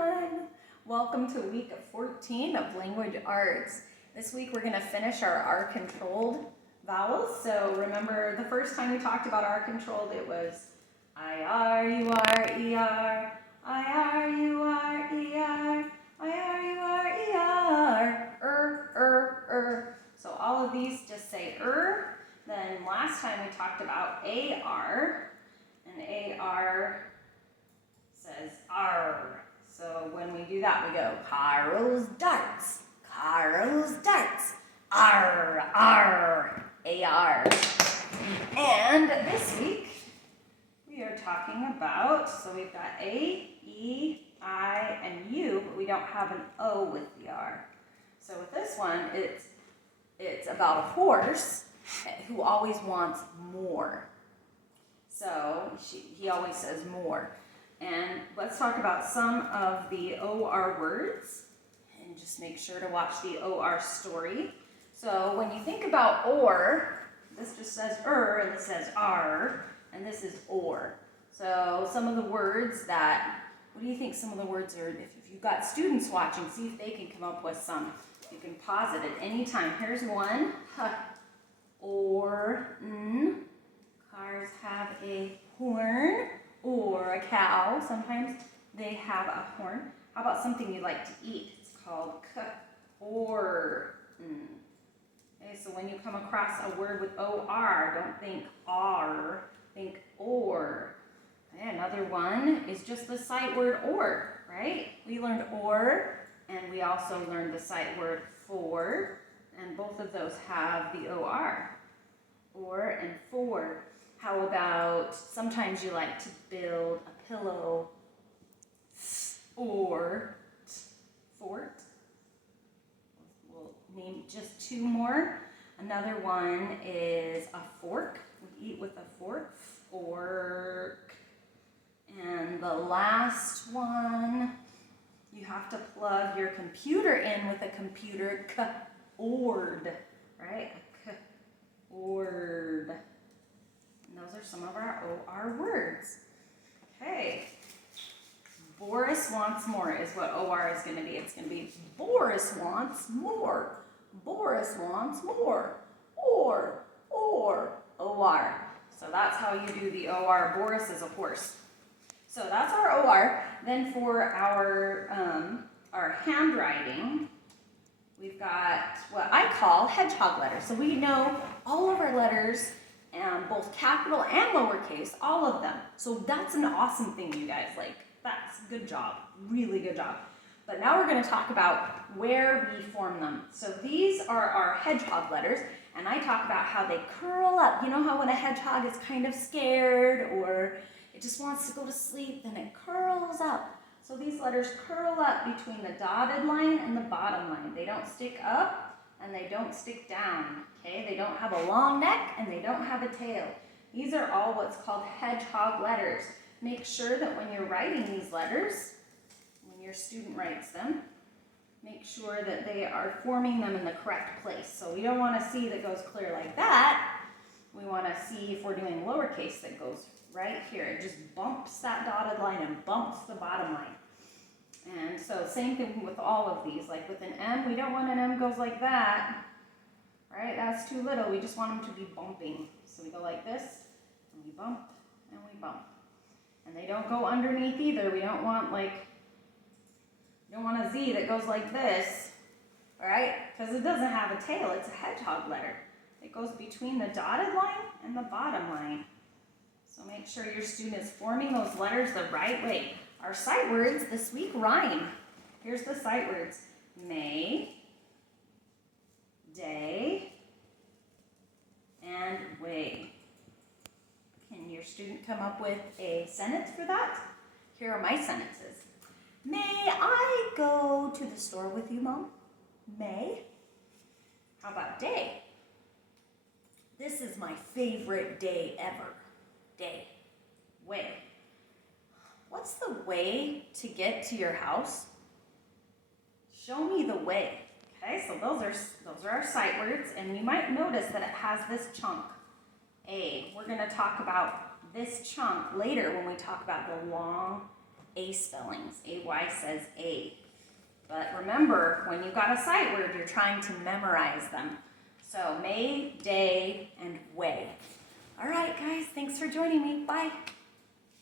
everyone! Welcome to week 14 of language arts. This week we're going to finish our R-controlled vowels. So remember the first time we talked about R-controlled, it was I-R-U-R-E-R, I-R-U-R-E-R, I-R-U-R-E-R, So all of these just say Then last time we talked about A-R, and A-R says R. So when we do that, we go Caro's darts, Caro's darts, R, R, A-R. And this week, we are talking about, so we've got A, E, I, and U, but we don't have an O with the R. So with this one, it's about a horse who always wants more. So he always says more. And let's talk about some of the OR words, and just make sure to watch the OR story. So when you think about or, this just says and this says R, and this is or. So some of the words that, what do you think some of the words are? If you've got students watching, see if they can come up with some. You can pause it at any time. Here's one, or, Cars have a horn. Or a cow, sometimes they have a horn. How about something you like to eat? It's called or. Okay, so when you come across a word with O-R, don't think R, think or. Okay, another one is just the sight word or, right? We learned or, and we also learned the sight word for, and both of those have the O-R. Or and for. How about sometimes you like to build a pillow or fort. We'll name just two more. Another one is a fork. We eat with a fork. Fork. And the last one, you have to plug your computer in with a computer cord, right? A cord. And those are some of our OR words. Okay. Boris wants more is what OR is going to be. It's going to be Boris wants more. Boris wants more. Or, OR. So that's how you do the OR. Boris is a horse. So that's our OR. Then for our handwriting, we've got what I call hedgehog letters. So we know all of our letters, both capital and lowercase, all of them. So that's an awesome thing, you guys. That's good job, really good job. But now we're going to talk about where we form them. So these are our hedgehog letters, and I talk about how they curl up. You know how when a hedgehog is kind of scared or it just wants to go to sleep, then it curls up. So these letters curl up between the dotted line and the bottom line. They don't stick up and they don't stick down, okay? They don't have a long neck and they don't have a tail. These are all what's called hedgehog letters. Make sure that when you're writing these letters, when your student writes them, make sure that they are forming them in the correct place. So we don't want a C that goes clear like that. We want a C, if we're doing lowercase, that goes right here. It just bumps that dotted line and bumps the bottom line. And so same thing with all of these. Like with an M, we don't want an M goes like that, right? That's too little. We just want them to be bumping. So we go like this, and we bump, and we bump. And they don't go underneath either. We don't want a Z that goes like this, all right? Because it doesn't have a tail. It's a hedgehog letter. It goes between the dotted line and the bottom line. So make sure your student is forming those letters the right way. Our sight words this week rhyme. Here's the sight words. May, day, and way. Can your student come up with a sentence for that? Here are my sentences. May I go to the store with you, Mom? May. How about day? This is my favorite day ever. Day. Way. What's the way to get to your house? Show me the way. Okay, so those are our sight words, and you might notice that it has this chunk, A. We're going to talk about this chunk later when we talk about the long A spellings. AY says A. But remember, when you've got a sight word, you're trying to memorize them. So may, day, and way. All right, guys, thanks for joining me. Bye.